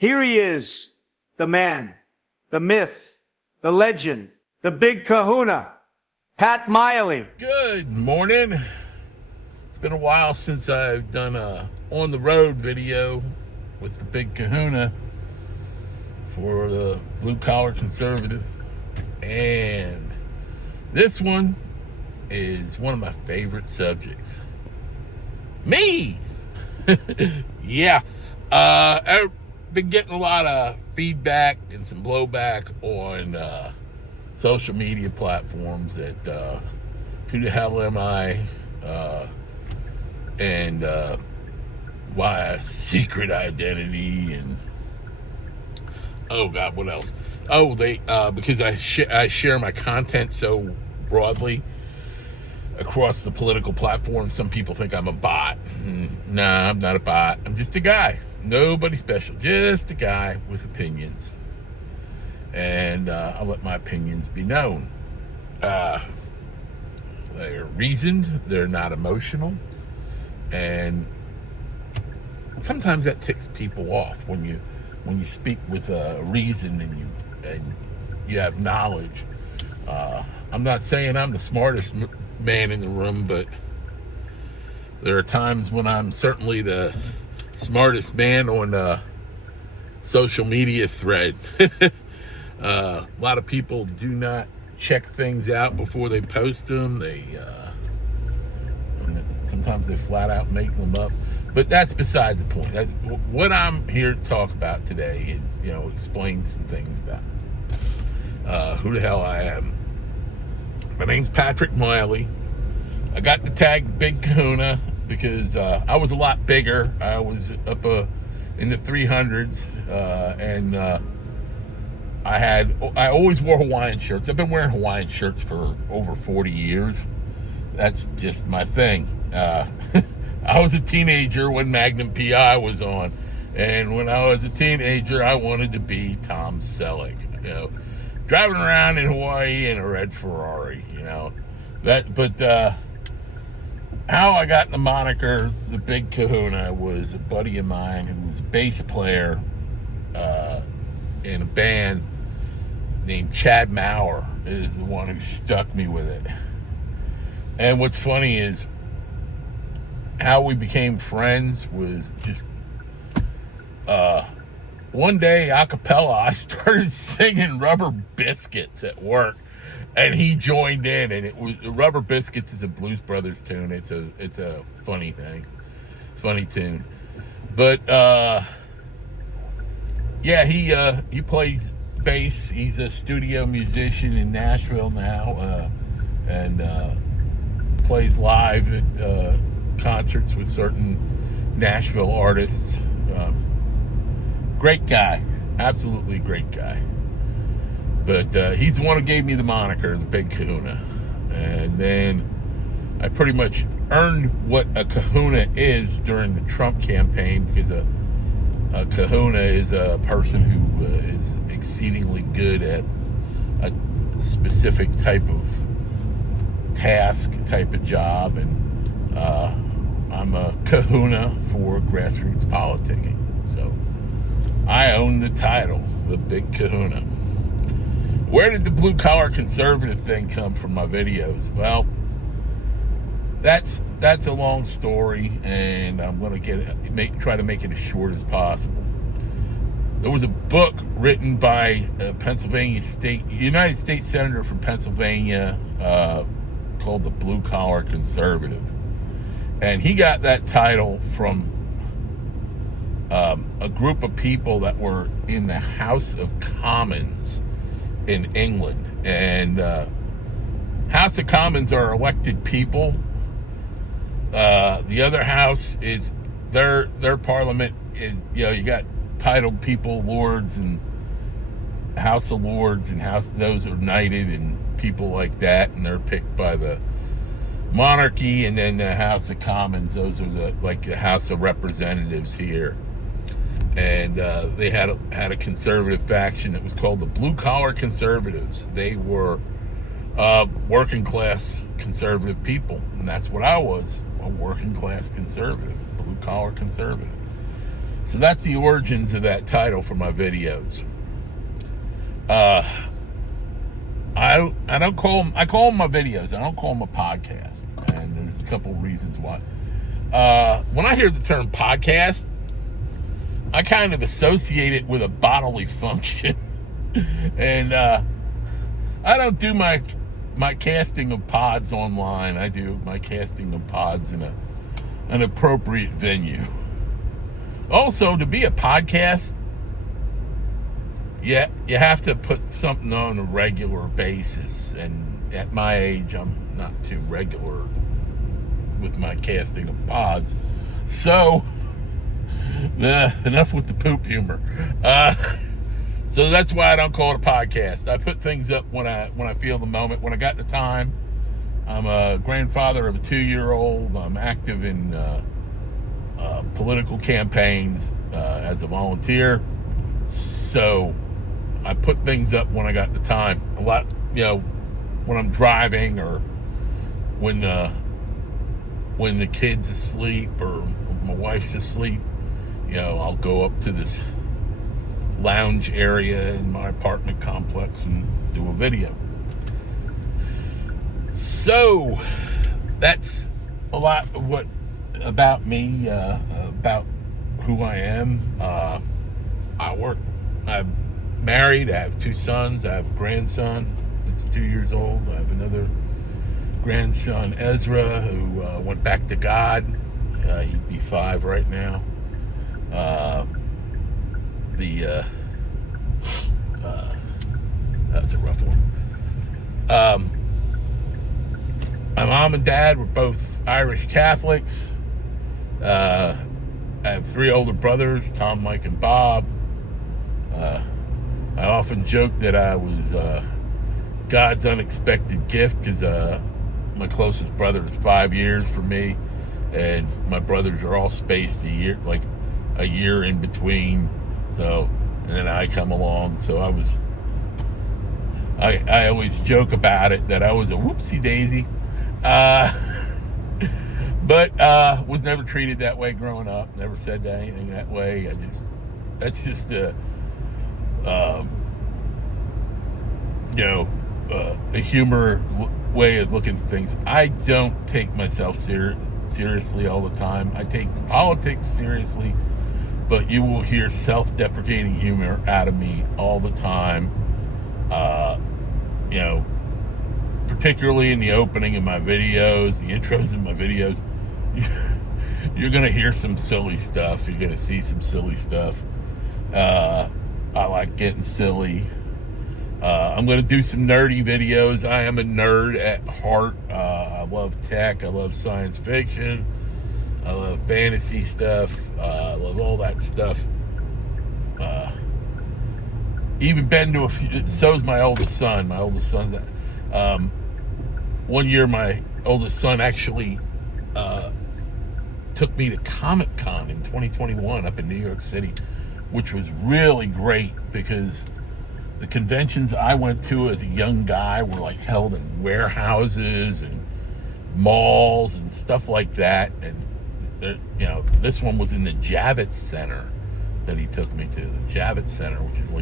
Here he is, the man, the myth, the legend, the Big Kahuna, Pat Miley. Good morning. It's been a while since I've done a on the road video with the Big Kahuna for the Blue Collar Conservative, and this one is one of my favorite subjects. Me. Yeah. I've been getting a lot of feedback and some blowback on social media platforms that who the hell am I, and why a secret identity, and oh god, what else? Oh, they because I share my content so broadly across the political platform. Some people think I'm a bot. Nah, I'm not a bot. I'm just a guy. Nobody special. Just a guy with opinions. And I'll let my opinions be known. They're reasoned. They're not emotional. And sometimes that ticks people off when you speak with reason and you have knowledge. I'm not saying I'm the smartest man in the room, but there are times when I'm certainly the smartest man on a social media thread. A lot of people do not check things out before they post them. Sometimes they flat out make them up, but that's beside the point. What I'm here to talk about today is, explain some things about who the hell I am. My name's Patrick Miley. I got the tag Big Kahuna because I was a lot bigger. I was up in the 300s, and I always wore Hawaiian shirts. I've been wearing Hawaiian shirts for over 40 years. That's just my thing. I was a teenager when Magnum PI was on, and when I was a teenager, I wanted to be Tom Selleck. Driving around in Hawaii in a red Ferrari. How I got the moniker the Big Kahuna was a buddy of mine who was a bass player in a band named Chad Maurer is the one who stuck me with it. And what's funny is how we became friends was just one day a cappella I started singing Rubber Biscuits at work, and he joined in, and it was Rubber Biscuits is a Blues Brothers tune. It's a funny thing, funny tune. But yeah, he plays bass. He's a studio musician in Nashville now, and plays live at concerts with certain Nashville artists. Great guy, absolutely great guy. But he's the one who gave me the moniker, the Big Kahuna. And then I pretty much earned what a kahuna is during the Trump campaign, because a kahuna is a person who is exceedingly good at a specific type of task, type of job. And I'm a kahuna for grassroots politicking. So I own the title, the Big Kahuna. Where did the blue collar conservative thing come from my videos? Well, that's a long story, and I'm going to try to make it as short as possible. There was a book written by a United States Senator from Pennsylvania called The Blue Collar Conservative, and he got that title from a group of people that were in the House of Commons in England. And House of Commons are elected people. The other house is their parliament is, you got titled people, lords, and House of Lords, and those are knighted and people like that, and they're picked by the monarchy. And then the House of Commons, those are the House of Representatives here. And they had a conservative faction that was called the Blue Collar Conservatives. They were working class conservative people, and that's what I was, a working class conservative, blue collar conservative. So that's the origins of that title for my videos. I don't call them, I call them my videos. I don't call them a podcast. And there's a couple reasons why. When I hear the term podcast, I kind of associate it with a bodily function. And I don't do my casting of pods online. I do my casting of pods in an appropriate venue. Also, to be a podcast, yeah, you have to put something on a regular basis. And at my age, I'm not too regular with my casting of pods. So, enough with the poop humor. So that's why I don't call it a podcast. I put things up when I feel the moment, when I got the time. I'm a grandfather of a 2-year-old. I'm active in political campaigns as a volunteer. So I put things up when I got the time. A lot, when I'm driving or when the kid's asleep or my wife's asleep, I'll go up to this lounge area in my apartment complex and do a video. So that's a lot of what about me, about who I am. I'm married. I have 2 sons. I have a grandson that's 2 years old. I have another grandson, Ezra, who went back to God. He'd be 5 right now. That's a rough one. My mom and dad were both Irish Catholics. I have 3 older brothers, Tom, Mike, and Bob. I often joke that I was God's unexpected gift because my closest brother is 5 years from me, and my brothers are all spaced a year in between. So, and then I come along. So I always joke about it that I was a whoopsie daisy. But was never treated that way growing up. Never said anything that way. That's just a humor way of looking at things. I don't take myself seriously all the time. I take politics seriously, but you will hear self-deprecating humor out of me all the time. Particularly in the opening of my videos, the intros of my videos, you're going to hear some silly stuff. You're going to see some silly stuff. I like getting silly. I'm going to do some nerdy videos. I am a nerd at heart. I love tech. I love science fiction. I love fantasy stuff. I love all that stuff. Even been to a few. So's my oldest son. My oldest son's. One year, my oldest son actually took me to Comic-Con in 2021 up in New York City, which was really great because the conventions I went to as a young guy were held in warehouses and malls and stuff like that. And this one was in the Javits Center that he took me to. The Javits Center, which is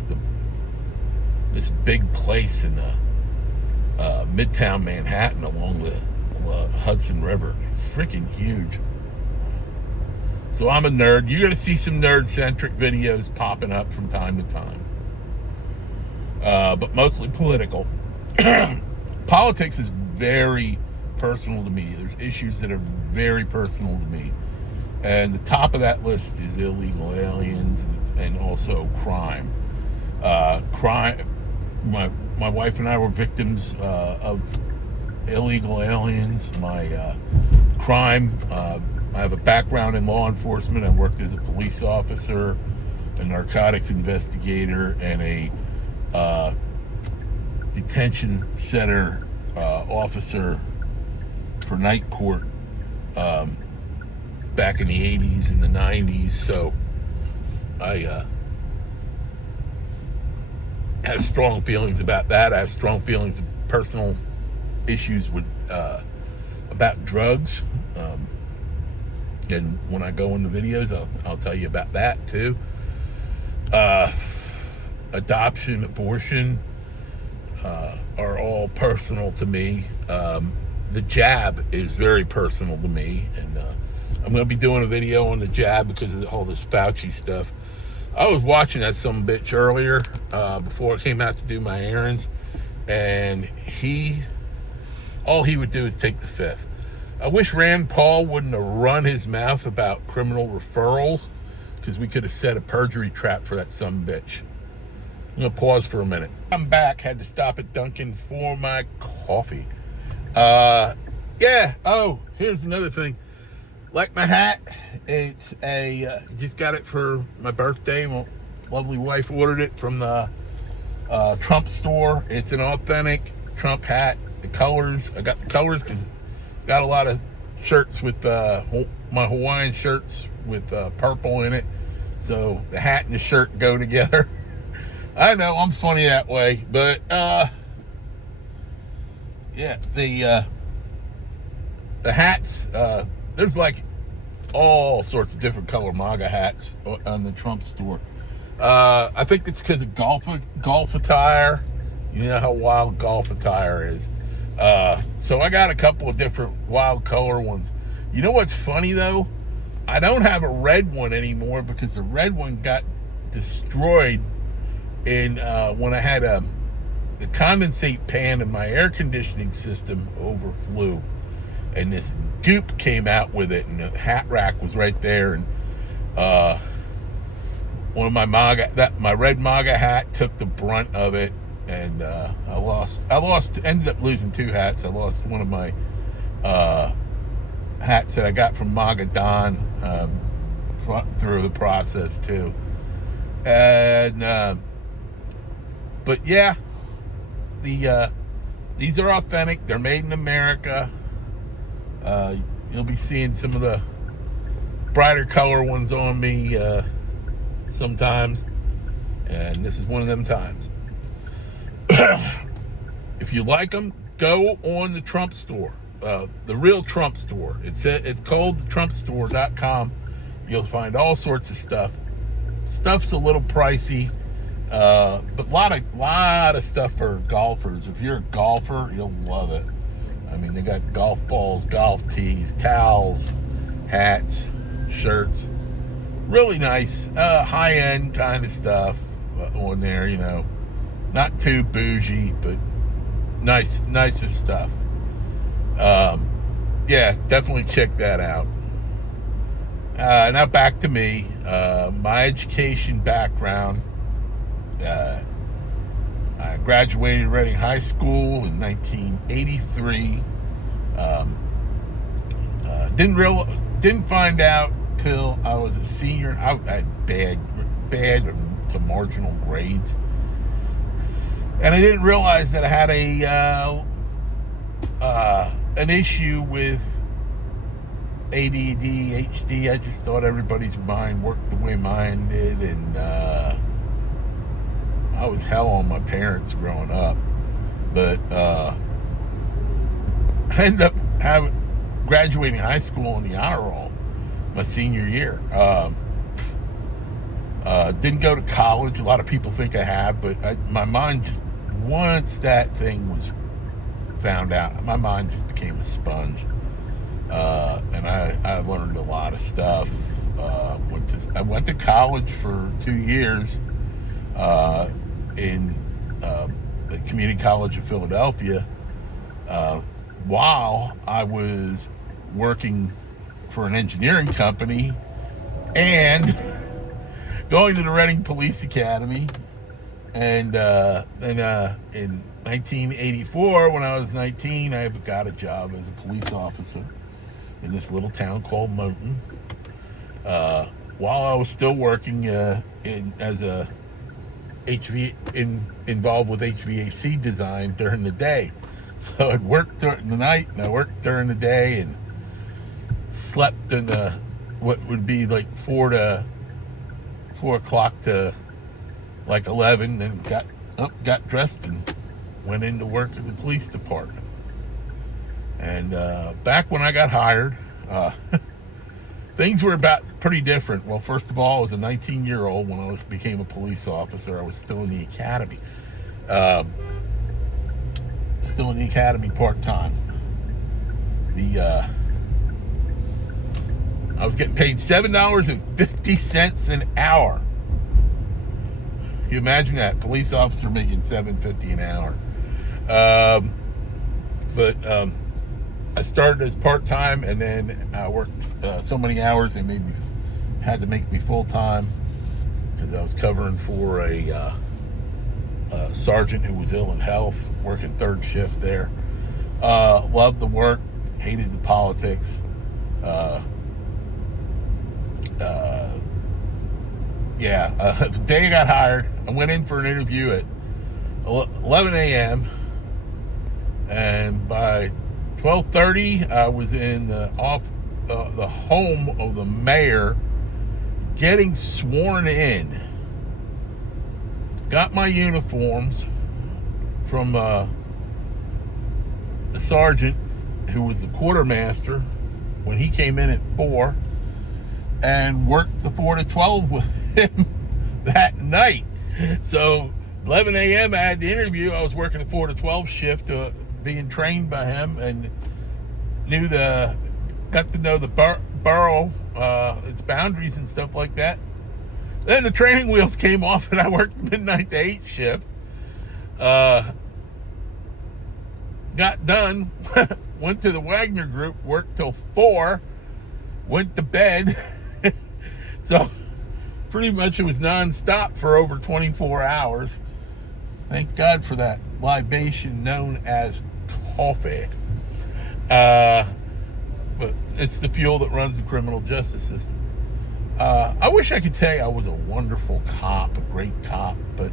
this big place in the Midtown Manhattan along the Hudson River. Freaking huge. So I'm a nerd. You're going to see some nerd-centric videos popping up from time to time. But mostly political. Politics is very personal to me. There's issues that are very personal to me. And the top of that list is illegal aliens and also crime. My wife and I were victims of illegal aliens. My crime, I have a background in law enforcement. I worked as a police officer, a narcotics investigator, and a detention center officer for night court back in the 80s and the 90s. So I have strong feelings about that. I have strong feelings of personal issues with about drugs. And when I go in the videos, I'll tell you about that too. Adoption, abortion are all personal to me. The jab is very personal to me, and I'm going to be doing a video on the jab because of all this Fauci stuff. I was watching that some bitch earlier before I came out to do my errands, and all he would do is take the fifth. I wish Rand Paul wouldn't have run his mouth about criminal referrals, because we could have set a perjury trap for that sumbitch. I'm going to pause for a minute. I'm back. Had to stop at Dunkin' for my coffee. Yeah. Oh, here's another thing. Like my hat, it's just got it for my birthday. My lovely wife ordered it from the Trump store. It's an authentic Trump hat. The colors, I got the colors because got a lot of shirts with my Hawaiian shirts with purple in it. So the hat and the shirt go together. I know I'm funny that way, but yeah, the hats, there's like all sorts of different color MAGA hats on the Trump store. I think it's because of golf attire. You know how wild golf attire is. So I got a couple of different wild color ones. You know what's funny though? I don't have a red one anymore because the red one got destroyed in when I had the condensate pan in my air conditioning system overflew, and this goop came out with it, and the hat rack was right there, and one of my my red MAGA hat took the brunt of it, and I ended up losing two hats. I lost one of my hats that I got from MAGA Don through the process too, and but yeah, these are authentic. They're made in America. You'll be seeing some of the brighter color ones on me sometimes, and this is one of them times. If you like them, go on the Trump store, the real Trump store. It's called TrumpStore.com. You'll find all sorts of stuff. Stuff's a little pricey, but a lot of stuff for golfers. If you're a golfer, you'll love it. I mean, they got golf balls, golf tees, towels, hats, shirts. Really nice, high-end kind of stuff on there, you know. Not too bougie, but nicer stuff. Yeah, definitely check that out. Now back to me. My education background. I graduated Reading High School in 1983. Didn't find out till I was a senior. I had bad to marginal grades, and I didn't realize that I had an issue with ADD, HD. I just thought everybody's mind worked the way mine did, and I was hell on my parents growing up. But I ended up graduating high school on the honor roll my senior year. Didn't go to college. A lot of people think I have, but my mind just, once that thing was found out, my mind just became a sponge. And I learned a lot of stuff. I went to college for 2 years in the Community College of Philadelphia while I was working for an engineering company and going to the Reading Police Academy. And then in 1984, when I was 19, I got a job as a police officer in this little town called Moton. While I was still working involved with HVAC design during the day. So I'd work during the night and I worked during the day and slept in what would be like 4 o'clock to like 11, then got dressed and went into work at the police department. And back when I got hired, things were about pretty different. Well, first of all, I was a 19-year-old when I became a police officer. I was still in the academy. Still in the academy part-time. I was getting paid $7.50 an hour. You imagine that, police officer making $7.50 an hour. But I started as part-time, and then I worked so many hours they had to make me full-time because I was covering for a sergeant who was ill in health, working third shift there. Loved the work, hated the politics. The day I got hired, I went in for an interview at 11 a.m. and by 12:30 I was in the home of the mayor, getting sworn in. Got my uniforms from the sergeant who was the quartermaster when he came in at 4, and worked the 4 to 12 with him that night. So 11 a.m. I had the interview. I was working the 4 to 12 shift, being trained by him, and got to know the borough, its boundaries and stuff like that. Then the training wheels came off, and I worked midnight to 8 shift. Got done, went to the Wagner Group, worked till 4, went to bed. So pretty much it was nonstop for over 24 hours. Thank God for that libation known as coffee. But it's the fuel that runs the criminal justice system. I wish I could tell you I was a wonderful cop, a great cop, but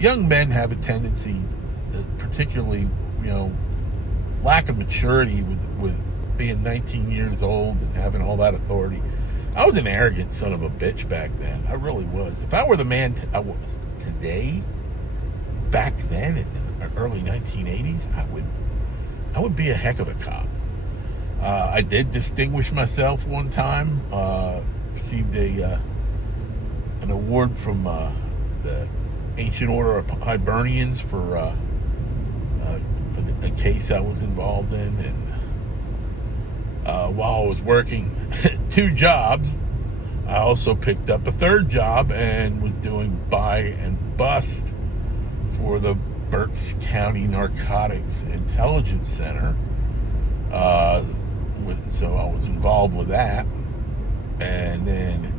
young men have a tendency, particularly, lack of maturity with being 19 years old and having all that authority. I was an arrogant son of a bitch back then. I really was. If I were the man I was today, back then in the early 1980s, I would be a heck of a cop. I did distinguish myself one time. Received an award from the Ancient Order of Hibernians for a case I was involved in, and while I was working 2 jobs, I also picked up a 3rd job and was doing buy and bust for the Berks County Narcotics Intelligence Center. So I was involved with that. And then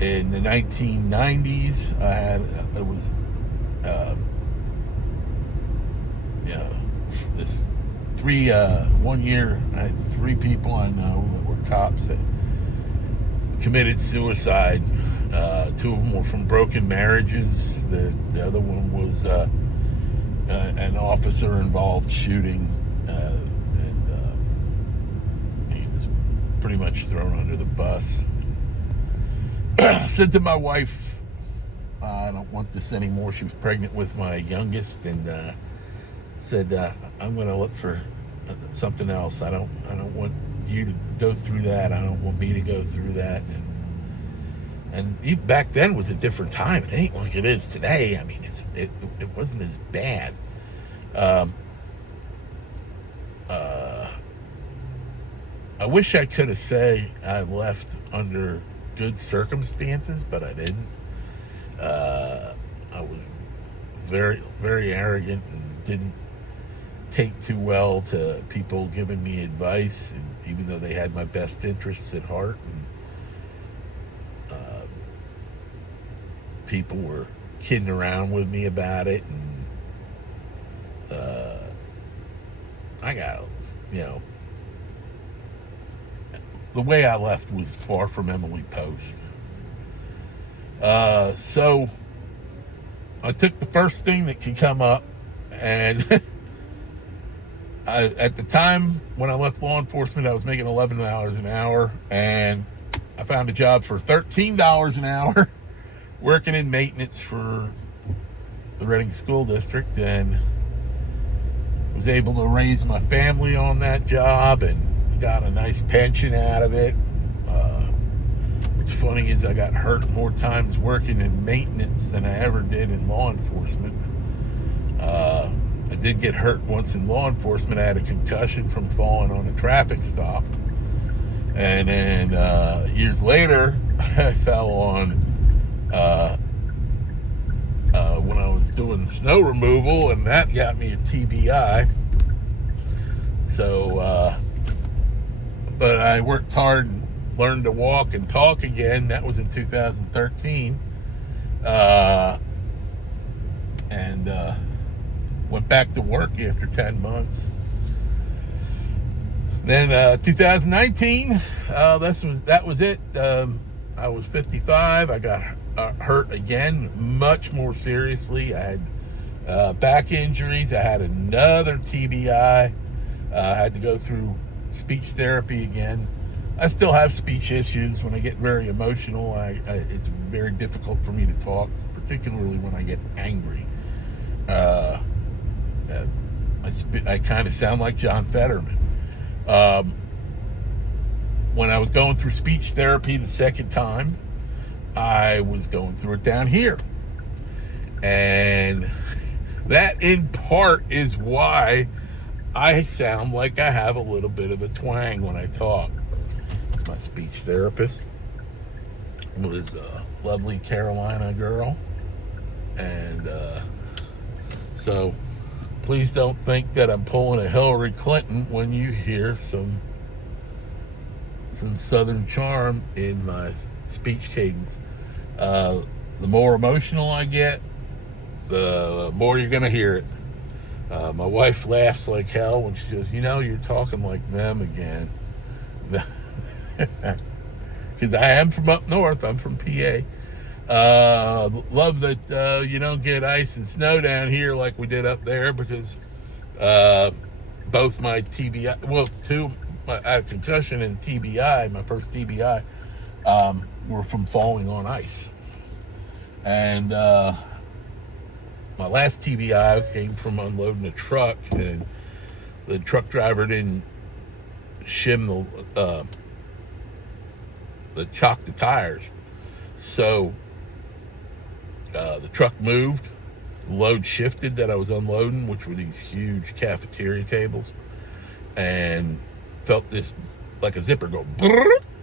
in the 1990s, this 1 year, I had 3 people I know that were cops that committed suicide. 2 of them were from broken marriages. The other one was an officer-involved shooting, and he was pretty much thrown under the bus. Said to my wife, I don't want this anymore. She was pregnant with my youngest, and said, I'm going to look for something else. I don't want you to go through that. I don't want me to go through that. And even back then was a different time. It ain't like it is today. I mean, it wasn't as bad. I wish I could have said I left under good circumstances, but I didn't. I was very, very arrogant and didn't take too well to people giving me advice, and even though they had my best interests at heart, and people were kidding around with me about it, and I got, the way I left was far from Emily Post. So I took the first thing that could come up, and at the time when I left law enforcement, I was making $11 an hour, and I found a job for $13 an hour working in maintenance for the Reading School District, and was able to raise my family on that job, and got a nice pension out of it. What's funny is I got hurt more times working in maintenance than I ever did in law enforcement. I did get hurt once in law enforcement. I had a concussion from falling on a traffic stop. And then years later, I fell on when I was doing snow removal, and that got me a TBI. So, but I worked hard and learned to walk and talk again. That was in 2013. And went back to work after 10 months. Then 2019, that was it. I was 55. I got hurt again, much more seriously. I had back injuries. I had another TBI. I had to go through speech therapy again. I still have speech issues. When I get very emotional, it's very difficult for me to talk, particularly when I get angry. I kind of sound like John Fetterman. When I was going through speech therapy the second time, I was going through it down here. And that in part is why I sound like I have a little bit of a twang when I talk. It's my speech therapist. Was a lovely Carolina girl. And so please don't think that I'm pulling a Hillary Clinton when you hear some Southern charm in my speech cadence. The more emotional I get, the more you're going to hear it. My wife laughs like hell when she says, you're talking like them again. Because I am from up north. I'm from PA. Love that you don't get ice and snow down here like we did up there, because both my TBI, I had concussion and TBI, my first TBI, were from falling on ice. And my last TBI came from unloading a truck, and the truck driver didn't shim chock the tires. So the truck moved, the load shifted that I was unloading, which were these huge cafeteria tables, and felt this like a zipper go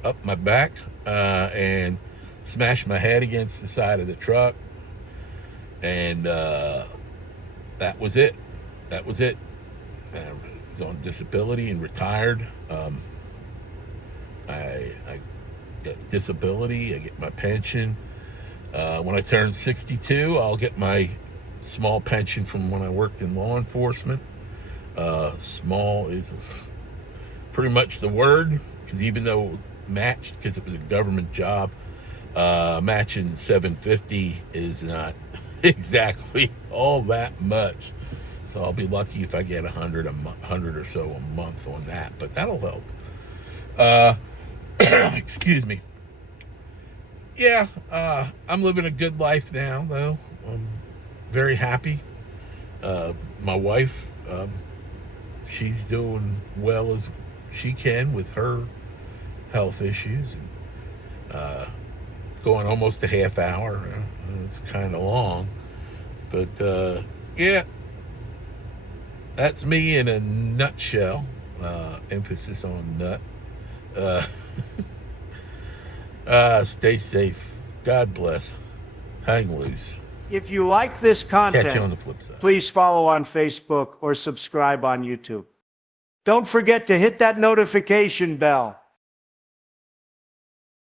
up my back, and smashed my head against the side of the truck. And that was it. I was on disability and retired. I get disability. I get my pension. When I turn 62, I'll get my small pension from when I worked in law enforcement. Small is pretty much the word, because even though it matched, because it was a government job, matching $750 is not exactly all that much. So I'll be lucky if I get $100 or so a month on that, but that'll help. Excuse me. Yeah, I'm living a good life now, though. I'm very happy. My wife, she's doing well as she can with her health issues. And, going almost a half hour. It's kind of long. But, yeah, that's me in a nutshell. Emphasis on nut. Stay safe. God bless. Hang loose. If you like this Catch you on content, the flip side. please follow on Facebook or subscribe on YouTube. Don't forget to hit that notification bell.